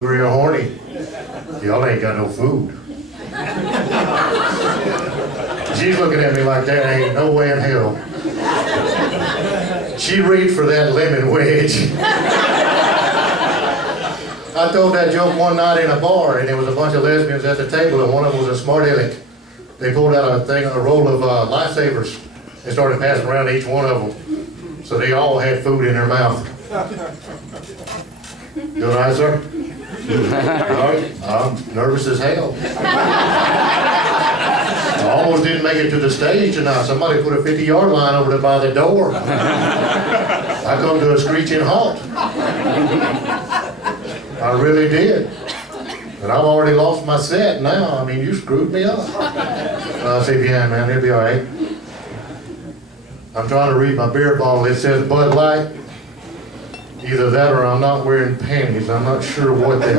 Real horny. Y'all ain't got no food. She's looking at me like there ain't no way in hell. She reached for that lemon wedge. I told that joke one night in a bar, and there was a bunch of lesbians at the table, and one of them was a smart aleck. They pulled out a roll of lifesavers and started passing around to each one of them. So they all had food in their mouth. Doing all right, sir? I'm nervous as hell. I almost didn't make it to the stage tonight. Somebody put a 50-yard line over there by the door. I come to a screeching halt. I really did. And I've already lost my set now. I mean, you screwed me up. I'll say behind, man, it'll be all right. I'm trying to read my beer bottle. It says Bud Light. Either that or I'm not wearing panties. I'm not sure what that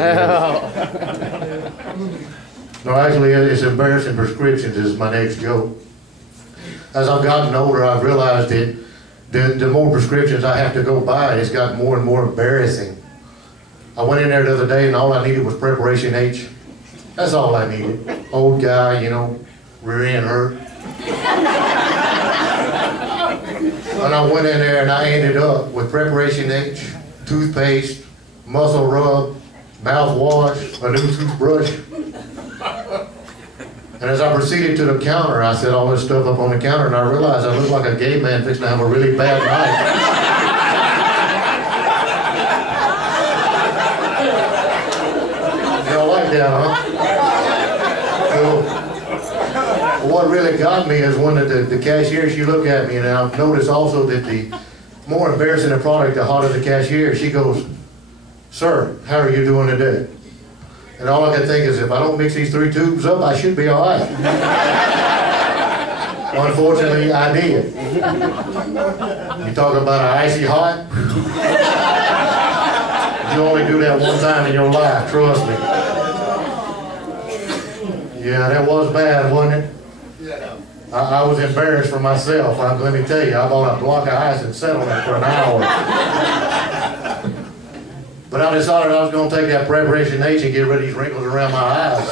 is. No, actually, it's embarrassing prescriptions is my next joke. As I've gotten older, I've realized that the more prescriptions I have to go buy, it's gotten more and more embarrassing. I went in there the other day and all I needed was Preparation H. That's all I needed. Old guy, you know, rear end hurt. And I went in there and I ended up with Preparation H, toothpaste, muscle rub, mouthwash, a new toothbrush. And as I proceeded to the counter, I set all this stuff up on the counter and I realized I looked like a gay man fixing to have a really bad night. Y'all like that, huh? So, what really got me is when the cashier, she looked at me, and I've noticed also that the more embarrassing the product, the hotter the cashier. She goes, "Sir, how are you doing today?" And all I can think is, if I don't mix these 3 tubes up, I should be all right. Unfortunately, I did. You talk about an icy hot? You only do that one time in your life, trust me. Yeah, that was bad, wasn't it? I was embarrassed for myself. Let me tell you, I bought a block of ice and sat on it for an hour. But I decided I was going to take that Preparation H and get rid of these wrinkles around my eyes.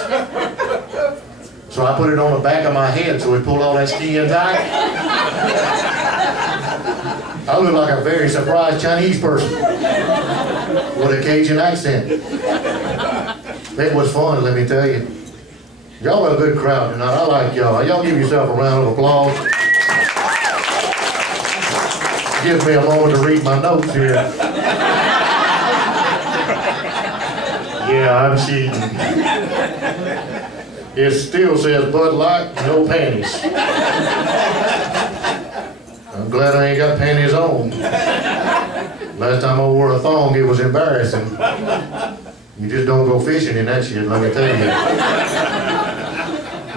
So I put it on the back of my head so it pulled all that skin tight. I look like a very surprised Chinese person with a Cajun accent. It was fun, let me tell you. Y'all are a good crowd tonight. I like y'all. Y'all give yourself a round of applause. Gives me a moment to read my notes here. Yeah, I'm cheating. It still says Bud Light, no panties. I'm glad I ain't got panties on. Last time I wore a thong, it was embarrassing. You just don't go fishing in that shit, let me tell you.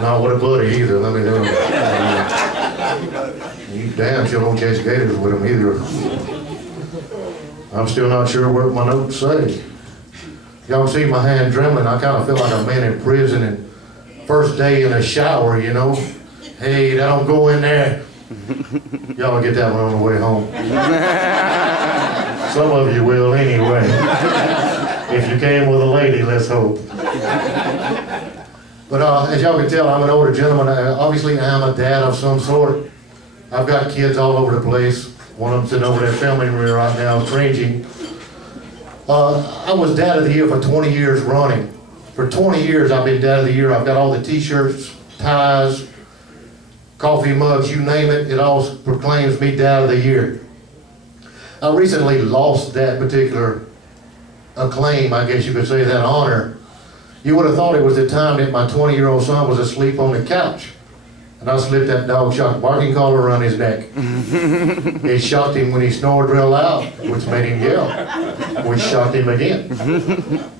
Not with a buddy either, let me tell you. You damn sure don't catch gators with them either. I'm still not sure what my notes say. Y'all see my hand trembling. I kind of feel like a man in prison and first day in a shower, you know. Hey, that don't go in there. Y'all will get that one on the way home. Some of you will anyway. If you came with a lady, let's hope. But as y'all can tell, I'm an older gentleman. Obviously, I'm a dad of some sort. I've got kids all over the place. One of them sitting over there filming me right now, cringing. I was Dad of the Year for 20 years running. For 20 years, I've been Dad of the Year. I've got all the t-shirts, ties, coffee mugs, you name it. It all proclaims me Dad of the Year. I recently lost that particular acclaim, I guess you could say, that honor. You would have thought it was the time that my 20-year-old son was asleep on the couch. And I slipped that dog shock barking collar around his neck. It shocked him when he snored real loud, which made him yell, which shocked him again.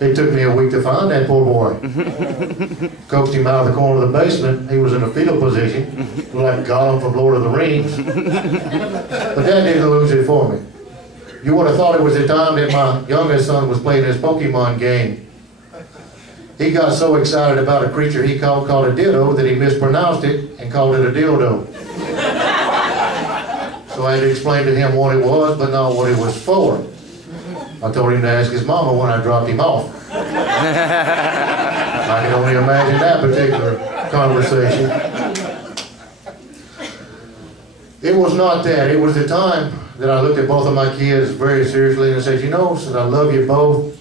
It took me a week to find that poor boy. Coaxed him out of the corner of the basement. He was in a fetal position, like Gollum from Lord of the Rings. But that didn't lose it for me. You would have thought it was the time that my youngest son was playing his Pokemon game. He got so excited about a creature he called a dildo that he mispronounced it and called it a dildo. So I had to explain to him what it was, but not what it was for. I told him to ask his mama when I dropped him off. I can only imagine that particular conversation. It was not that. It was the time that I looked at both of my kids very seriously and I said, you know, since I love you both,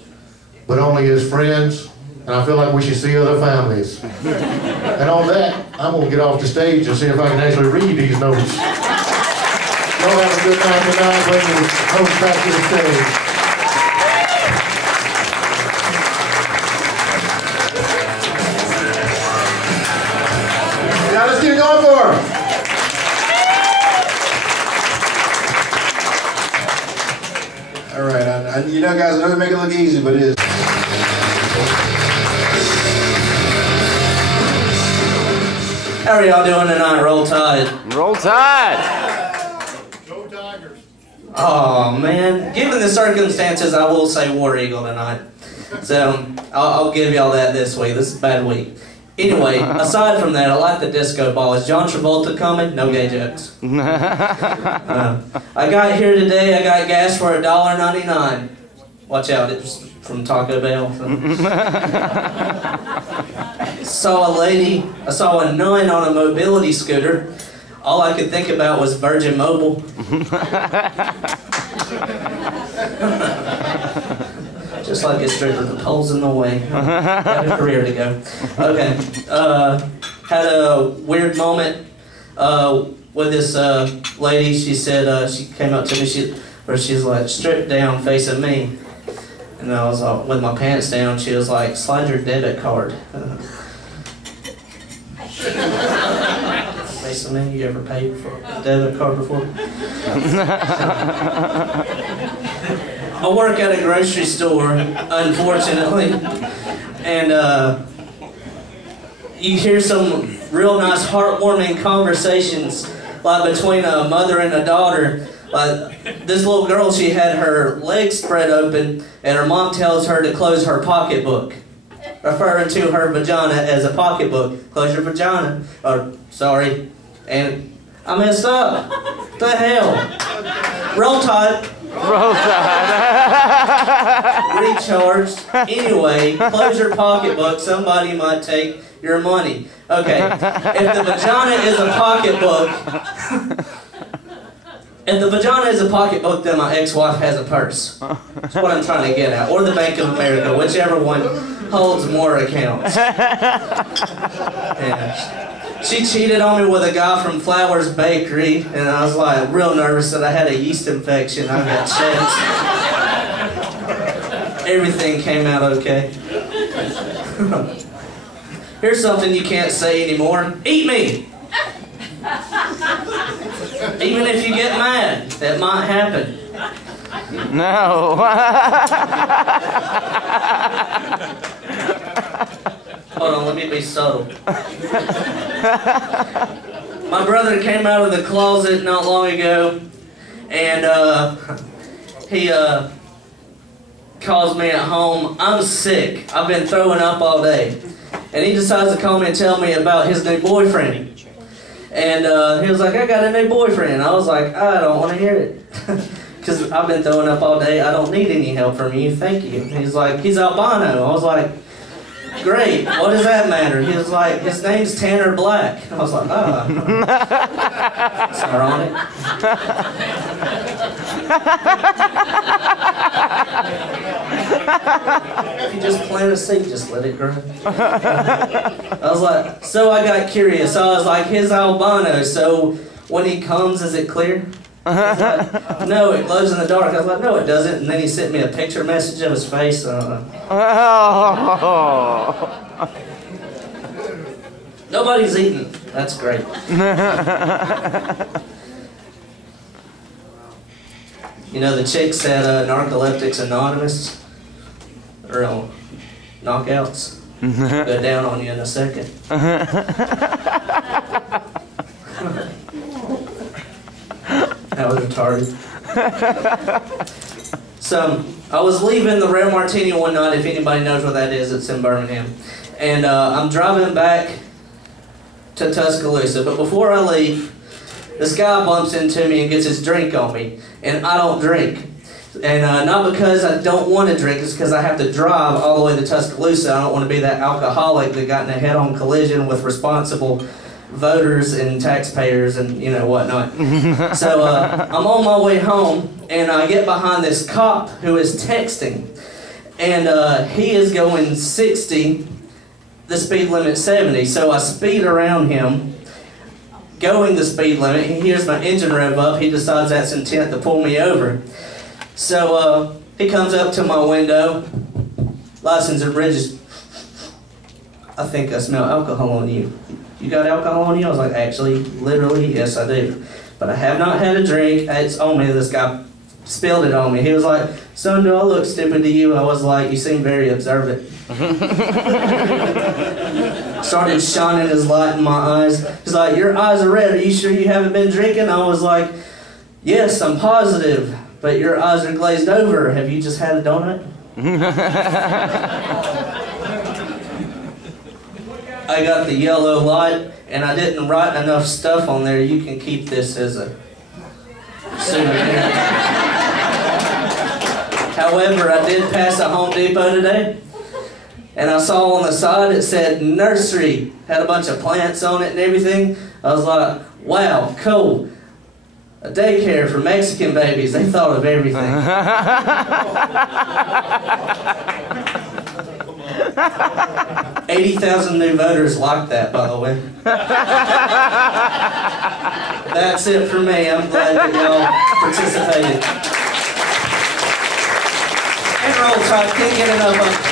but only as friends, and I feel like we should see other families. And on that, I'm going to get off the stage and see if I can actually read these notes. Y'all have a good night tonight. Bring the host back to the stage. Now let's get it going for her. All right, you know, guys, I know we make it look easy, but it is. How are y'all doing tonight? Roll Tide. Roll Tide. Go Tigers. Oh man, given the circumstances, I will say War Eagle tonight. So I'll give y'all that this week. This is a bad week. Anyway, aside from that, I like the disco ball. Is John Travolta coming? No gay jokes. I got here today. I got gas for $1.99. Watch out, it's from Taco Bell. Saw a lady. I saw a nun on a mobility scooter. All I could think about was Virgin Mobile. Just like a stripper, the pole's in the way. Got a career to go. Okay. Had a weird moment with this lady. She said, she came up to me, she's like, stripped down facing me. And I was like, with my pants down, she was like, slide your debit card. Facing me, you ever paid for a debit card before? I work at a grocery store, unfortunately, and you hear some real nice, heartwarming conversations, like between a mother and a daughter. Like this little girl, she had her legs spread open, and her mom tells her to close her pocketbook, referring to her vagina as a pocketbook. Close your vagina. Or sorry, and I messed up. What the hell? Roll Tide. Roll Tide. Recharged. Anyway, close your pocketbook. Somebody might take your money. Okay. If the vagina is a pocketbook, then my ex-wife has a purse. That's what I'm trying to get at. Or the Bank of America, whichever one holds more accounts. Yeah. She cheated on me with a guy from Flowers Bakery, and I was like real nervous that I had a yeast infection. I got checked. Everything came out okay. Here's something you can't say anymore. Eat me! Even if you get mad, that might happen. No. Hold on, let me be subtle. My brother came out of the closet not long ago, and he calls me at home. I'm sick. I've been throwing up all day. And he decides to call me and tell me about his new boyfriend. And he was like, I got a new boyfriend. I was like, I don't want to hear it. Because I've been throwing up all day. I don't need any help from you. Thank you. He's like, he's albino. I was like, great. What does that matter? He was like, his name's Tanner Black. I was like, ah. It's ironic. If you just plant a seed, just let it grow. I was like, so I got curious. I was like, his albino, so when he comes, is it clear? Like, no, it glows in the dark. I was like, no, it doesn't. And then he sent me a picture message of his face. Nobody's eating. That's great. You know, the chicks at Narcoleptics Anonymous, or knockouts, go down on you in a second. That was retarded. So, I was leaving the Rare Martini one night, if anybody knows where that is, it's in Birmingham. And I'm driving back to Tuscaloosa, but before I leave, this guy bumps into me and gets his drink on me, and I don't drink. And not because I don't want to drink, it's because I have to drive all the way to Tuscaloosa. I don't want to be that alcoholic that got in a head-on collision with responsible voters and taxpayers and, you know, whatnot. So I'm on my way home, and I get behind this cop who is texting. And he is going 60, the speed limit 70. So I speed around him, going the speed limit. He hears my engine rev up. He decides that's intent to pull me over. So he comes up to my window, license and registration. I think I smell alcohol on you. You got alcohol on you? I was like, actually, literally, yes, I do. But I have not had a drink. It's on me. This guy spilled it on me. He was like, son, do I look stupid to you? I was like, you seem very observant. Started shining his light in my eyes. He's like, your eyes are red. Are you sure you haven't been drinking? I was like, yes, I'm positive. But your eyes are glazed over. Have you just had a donut? I got the yellow light, and I didn't write enough stuff on there. You can keep this as a souvenir. However, I did pass a Home Depot today, and I saw on the side it said nursery. Had a bunch of plants on it and everything. I was like, wow, cool. A daycare for Mexican babies. They thought of everything. 80,000 new voters like that, by the way. That's it for me. I'm glad that y'all participated. And roll tide. Can't get enough of it.